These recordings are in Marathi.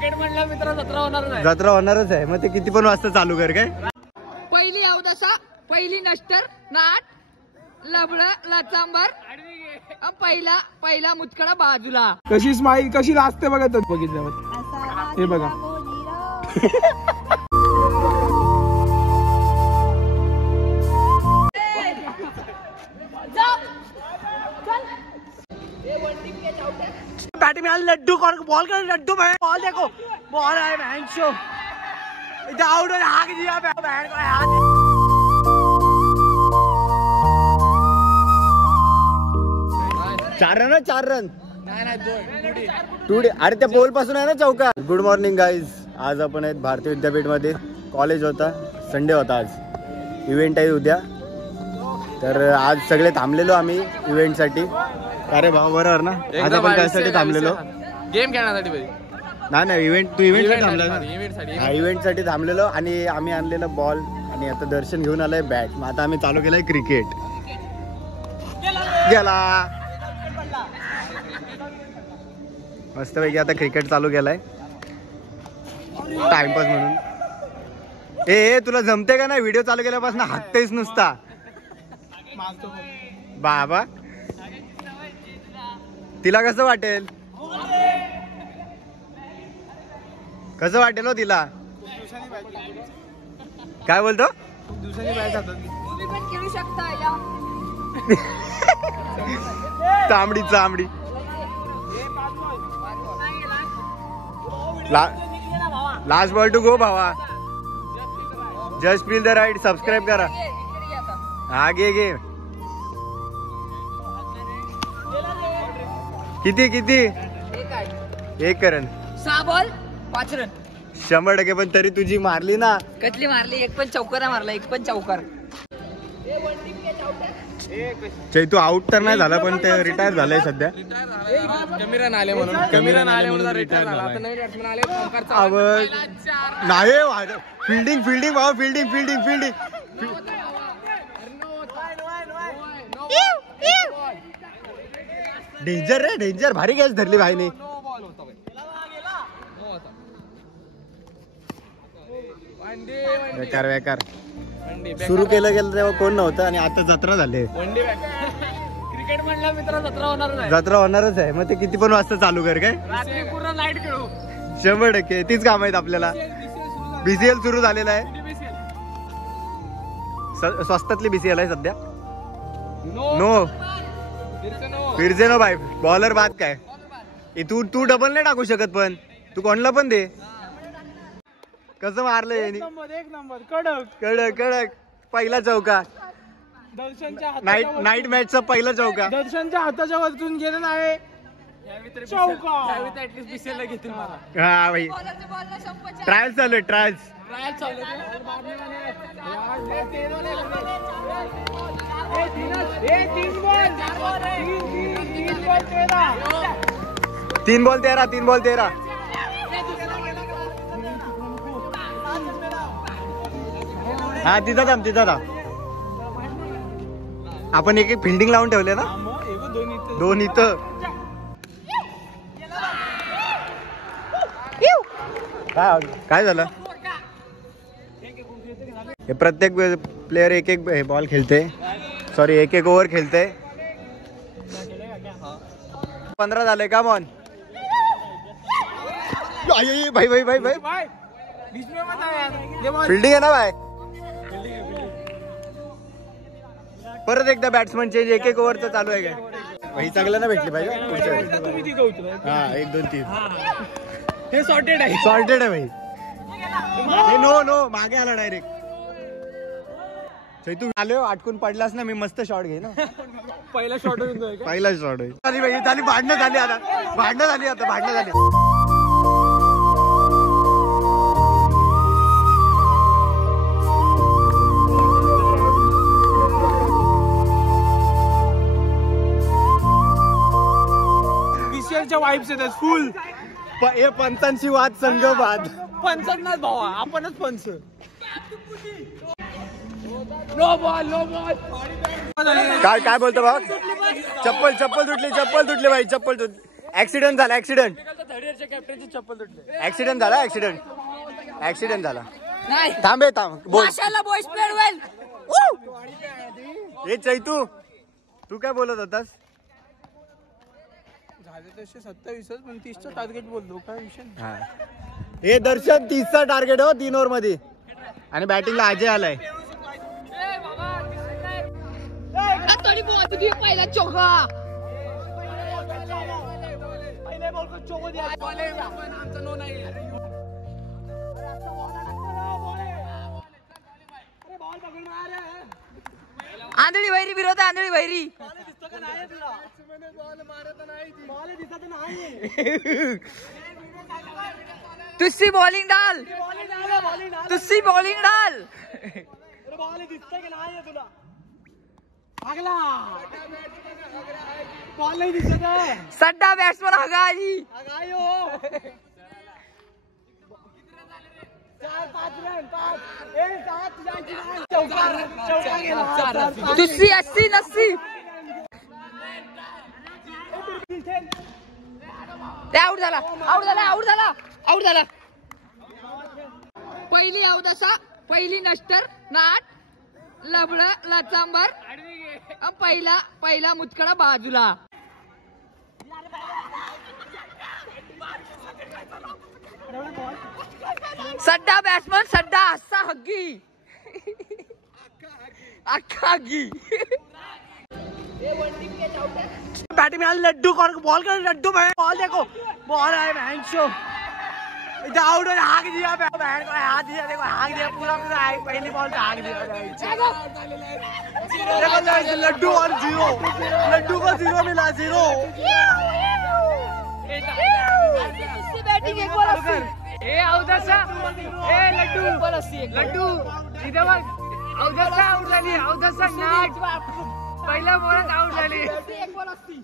क्रिकेट म्हणलं मित्र जत्रा होणारच आहे. मग ते किती पण वाजता चालू कर काय. पहिली अवदसा, पहिली नष्टर नाट लबड लचांबर, पहिला मुतकडा बाजूला. कशी स्माईल कशी लाजते बघा बघितल्यावर. हे बघा बैटिंग में लड्डू बॉल कर लड्डू बॉल देखो बॉल है बहन शो आउट हाक दिया बहन को हाथ. चार रन टू डे. अरे त्या पोल पासून आहे ना चौका. Good morning guys. आज आपण आहेत भारतीय विद्यापीठ मध्ये. कॉलेज होता, संडे होता, आज इव्हेंट आहे उद्या. तर आज सगळे थांबलेलो आम्ही इव्हेंट साठी. अरे भाऊ बरोबर ना. आज आपण त्यासाठी थांबलेलो गेम खेळण्यासाठी. नाही इव्हेंट तू इव्हेंट साठी थांबला ना. इव्हेंट साठी थांबलेलो आणि आम्ही आणलेला बॉल आणि आता दर्शन घेऊन आलाय बॅट. मग आता आम्ही चालू केलंय क्रिकेट. गेला मस्तपैकी. आता क्रिकेट चालू केलाय टाइमपास म्हणून. ए तुला जमते का नाही. व्हिडिओ चालू केल्यापासून हाकतेस नुसता बाबा. तिला कसं वाटेल हो तिला. काय बोलतो. तुम्ही पण खेळू शकता. चांबडी लास्ट बॉल टू गो भावा. Just feel the right. Subscribe करा. हा घे किती एक रन. 6 ball 5 run. 100%. पण तरी तुझी मारली ना. कतली मारली. एक पण चौकार मारला. एक पण चौकार. तू आउट तर नाही झाला पण ते रिटायर झालंय सध्या. कमी रन आले म्हणून रिटायर झाला. आता नवीन बॅट्समन आले. नाही फिल्डिंग भाऊ. फिल्डिंग डेंजर रे डेंजर. भारी कॅच धरली भाईने. बेकार. सुरू केलं तेव्हा कोण नव्हतं आणि आता जत्रा झाली. क्रिकेट म्हणलं मित्र जत्रा होणारच आहे. मग ते किती पण वाजता चालू कर काय. पूर्ण लाईट खेळू. 100% तीच काम आहेत आपल्याला. बीसीएल सुरू झालेला आहे. स्वस्तातली बीसीएल आहे सध्या. नो फिरजे नो भाई. बॉलर बाद काय. तू डबल नाही टाकू शकत. पण तू कोणला पण दे. कसं मारलं एक नंबर कडक. पहिला चौका. दर्शनच्या नाईट मॅचचा पहिला चौका. दर्शनच्या हाताच्या वरतून गेला नाही. चौका. हा भाई. ट्रायल्स चालू आहे. Trials 3 ball 13. हा तिथं थांब. आपण एक फिल्डिंग लावून ठेवले ना. 2 इथं. काय झालं. हे प्रत्येक प्लेयर एक बॉल खेळते. सॉरी एक ओव्हर खेळते. 15 झाले. का मॉन भाई फिल्डिंग आहे ना भाई. परत एकदा बॅट्समन चेंज. एक ओव्हरचं चालू आहे काय भाई. चांगलं ना भेटली पाहिजे पुढच्या वेळी. हा 1 2 3. हे सॉर्टेड आहे भाई. नो मागे आला डायरेक्ट. तू आलो अटकून पडलास ना. मी मस्त शॉट घे ना. पहिला शॉट होईल. झाली. भांडणं झाली आता. बीसीएलच्या वाईब्स येतात फुल. हे पंचांची वाद संघवाद. पंचांना भावा. आपणच पंच. No ball. काय बोलतो भाऊ. चप्पल तुटली भाई. चप्पल तुटली. ऍक्सिडेंट झाला ऍक्सिडेंट थर्ड इयरच्या कॅप्टनची चप्पल तुटली. ऍक्सिडेंट झाला ऍक्सिडेंट झाला. नाही थांब बोल. माशाल्लाह बॉयज प्लेड वेल. हे चैतू तू काय बोलत होतास? झाले तसे 27 पण 30चं टार्गेट बोलतो काय विषय. हा हे दर्शन 30चा टार्गेट हो 3 ओव्हर मध्ये आणि बॅटिंगला अजय आलाय. थोडी बॉल तुझी पहिला चौका. आंधळी वैरी विरोध आंधळी वैरी. तुझी बॉलिंग डाल तुझी बॉलिंग डाल. सड्डा बॅट्समन आगाई. तुझी 80-90 आउट झाला. पहिली अवदसा पहिली नष्टर नाट लबड लचांबर पहिला मुतकडा बाजूला. सड्डा बॅट्समन सड्डा असा हग्गी अख्खा हग्गी. बैटिंग में लड्डू बॉल कर लड्डू बॉल देखो बॉल है बहन शो आउट हो हाँक दिया बहन को हाथ दिया देखो हाँक दिया पूरा पहली बॉल पे हाँक दिया देखो लड्डू और 0 लड्डू को 0 मिला 0. बैटिंग एक बॉल ए अवदसा ए लड्डू इधर बघ अवदसा आउट झाली अवदसा नाट पहिल्या बॉलात आउट झाली. एक बॉल असती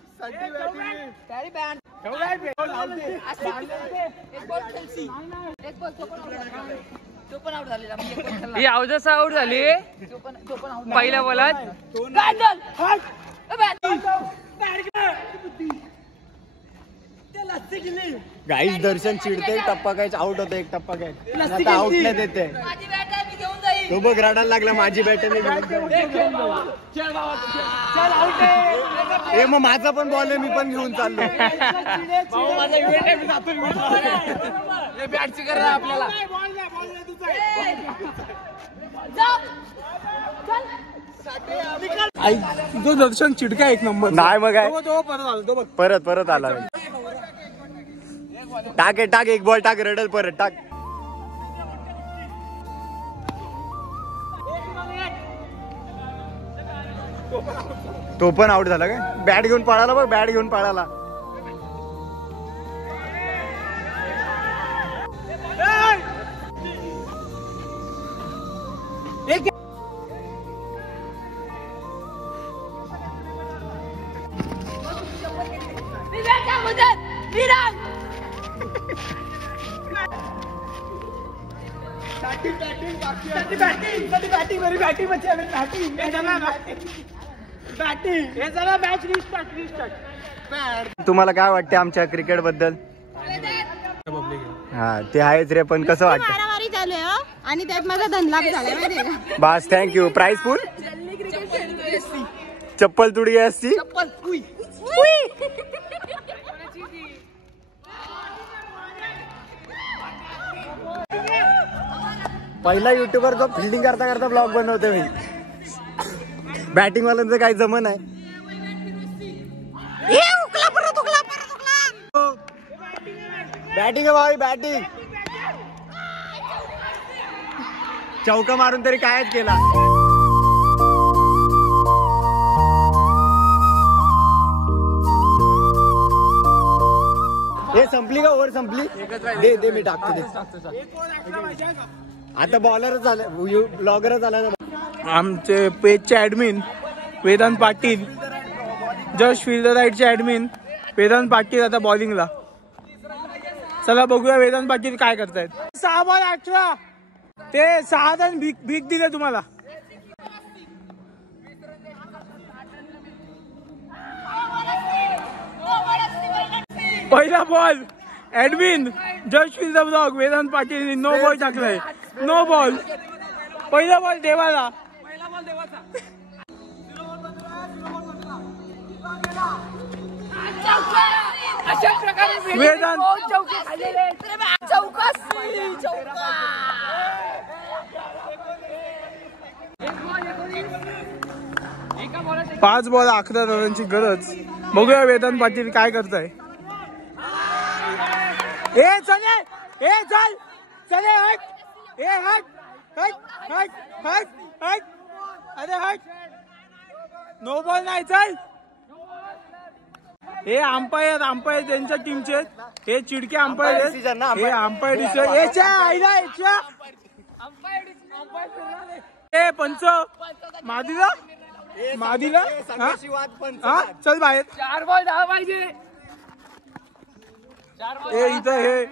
त्यारी बॅट तो पण आउट झालेला. ही अवदसा आउट झाली पहिल्या बॉलात. गाईस दर्शन चिडते टप्पा काय आउट होतं एक टप्पा काय आता आउट नाही देते. तो बघ रडायला लागला माझी बॅट हे मग माझा पण बॉल आहे मी पण घेऊन चाललो. बॅटची कर आपल्याला तो दर्शन चिडका एक नंबर नाही मग काय तो परत आला तो बघ परत आला. टाक एक बॉल टाक रडल परत टाक. तो पण आउट झाला काय. बॅट घेऊन पळाला बघ बॅट घेऊन पळाला. तुम्हाला काय वाटते आमच्या क्रिकेट बद्दल? हा ते आहेच रे पण कसं वाटतं मारामारी चालू आहे आणि त्यात माझा धनलाभ झाला माहितीये का. बस थँक्यू. प्राइस फुल चप्पल तुडी गई असती. पहिला युट्यूबर जो फिल्डिंग करता करता ब्लॉग बनवते भाई. बॅटिंग वाल्यांचं काही जमन आहे. बॅटिंग आहे भाई बॅटिंग. चौका मारून तरी कायच केला. हे संपली का ओव्हर संपली. दे मी टाकतो दे. आता बॉलरच आला ब्लॉगरच आला ना. आमचे पेजचे admin Vedant Patil just field राईटचे ऍडमिन वेदांत पाटील आता बॉलिंगला. चला बघूया वेदांत पाटील काय करतायत. 6 बॉल 18 ते 6 रन भीक दिले तुम्हाला. पहिला ball admin just will the block. Vedant Patil no ball टाकलाय. No ball. पहिला बॉल देवाला. अशा प्रकारे वेदांत चौके खाल्लेले. चौका. 5 बॉल 11 रनांची गरज. बघूया वेदांत पाटील काय करताय. ए चले. ए चल चले. हट. ए हट हट हट हट हट. अरे हट. नो बॉल नाही. चल. हे अंपायर त्यांच्या टीमचे आहेत. हे चिडके अंपायर आहेत. हे अंपायर ए पंच मादीला हा चल बाहेर. 4 बॉल 10 पाहिजे. हे इथं हे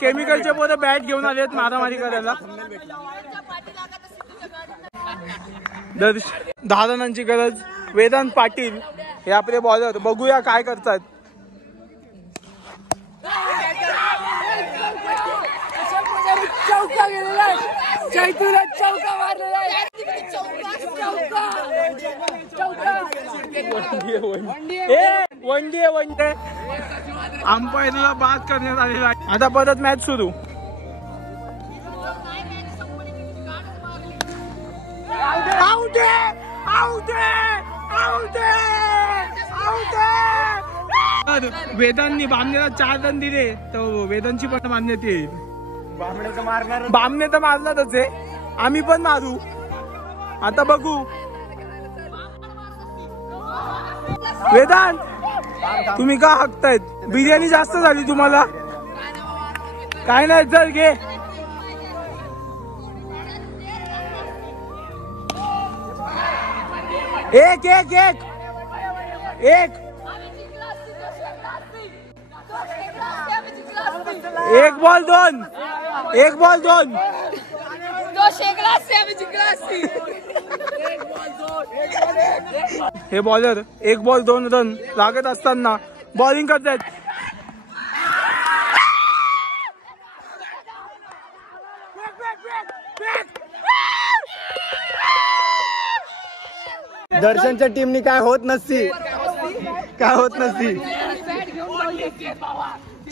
केमिकलचे पोरं बॅट घेऊन आलेत मारामारी करायला. 10 रनांची गरज. वेदांत पाटील हे आपले बॉलर. बघूया काय करतात. चौका गेलेला आहे. चैतूला चौका मारलेला आहे. वन डे अंपायरला बाद करण्यात आलेला आहे. आता परत मॅच सुरू. आउट वेदांनी बामणेला 4 रन दिले तर वेदांची पण मान्यता येईल. बामणे तर मारणारच आहे. आम्ही पण मारू. आता बघू. वेदांत तुम्ही का हाकतायत. बिर्याणी जास्त झाली तुम्हाला. काय नाही चल घे. एक एक एक एक एक बॉल 2. एक बॉल 2. हे बॉलर 1 बॉल 2 रन लागत असताना बॉलिंग करतायत. दर्शनच्या टीमनी काय होत नसती.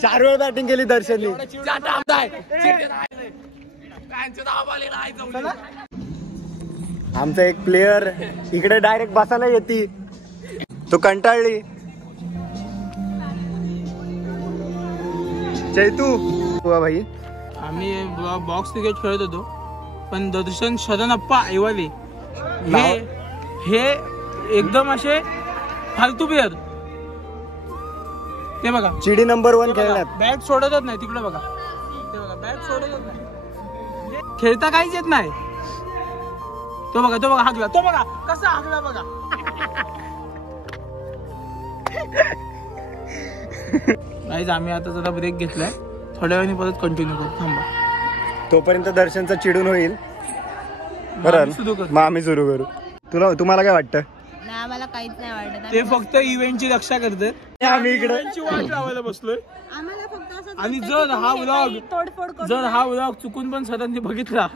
4 वेळ बॅटिंग केली दर्शननी. आमचा एक प्लेयर इकडे डायरेक्ट बसायला येते. तो कंटाळली. चैतू भाई आम्ही बॉक्स क्रिकेट खेळत होतो पण दर्शन शरणप्पा ऐवाले हे एकदम असे फालतू प्लेयर. ते बघा चिडी नंबर 1 खेळण्यात बॅट सोडतच नाही. तिकडे बघा. ते बघा बॅट सोडतच नाही. खेळता काहीच येत नाही. तो बघा हाकला. तो बघा कसा हाकला बघा. गाईज आम्ही आता जरा ब्रेक घेतलाय. थोड्या वेळाने परत कंटिन्यू करू. थांबा. तोपर्यंत दर्शनचा चिडून होईल. बरं मग आम्ही सुरू करू. तुम्हाला काय वाटतं. आम्हाला काहीच नाही वाटत. ते फक्त इव्हेंटची रक्षा करते. आम्ही इकडे वाट लावायला बसलोय. आम्हाला फक्त असं आणि जर हा व्लॉग चुकून पण सरांनी बघितला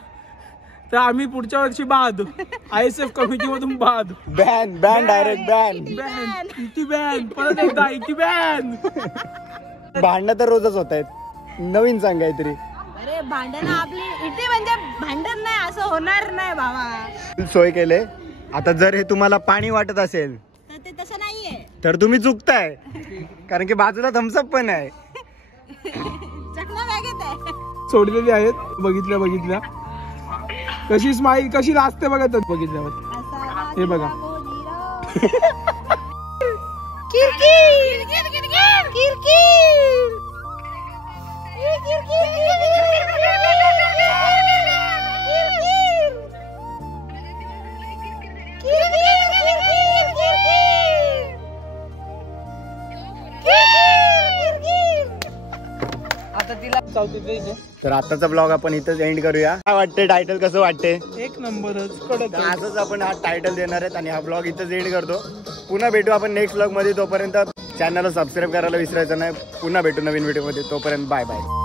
तर आम्ही पुढच्या वर्षी बाद. ISF कमिटी मधून बाद. Ban direct ban. इटी बॅन. परत एकदा इटी बॅन. भांडणं तर रोजच होत आहेत. नवीन सांग काहीतरी. अरे भांडण आपली इथे म्हणजे भांडण नाही. असं होणार नाही बाबा. सोय केले. आता जर हे तुम्हाला पाणी वाटत असेल तर ते तसं नाहीये. तर तुम्ही चुकताय. कारण की बाजूला थम्सअप पण आहे. चकना बॅगेत आहे. सोडलेली आहेत. बघितल्या कशी स्माईल कशी लाजते बघा. बघितल्यावर हे बघा. आता आता तिला तर आताचा ब्लॉग आपण इथंच एंड करूया. काय वाटते टायटल कसं वाटते? एक नंबरच कडक. असंच आपण हा टायटल देणार आहेत आणि हा ब्लॉग इथंच एंड करतो. पुन्हा भेटू आपण नेक्स्ट ब्लॉग मध्ये. तोपर्यंत चॅनलला सबस्क्राईब करायला विसरायचं नाही. पुन्हा भेटू नवीन व्हिडिओ मध्ये. तोपर्यंत बाय बाय.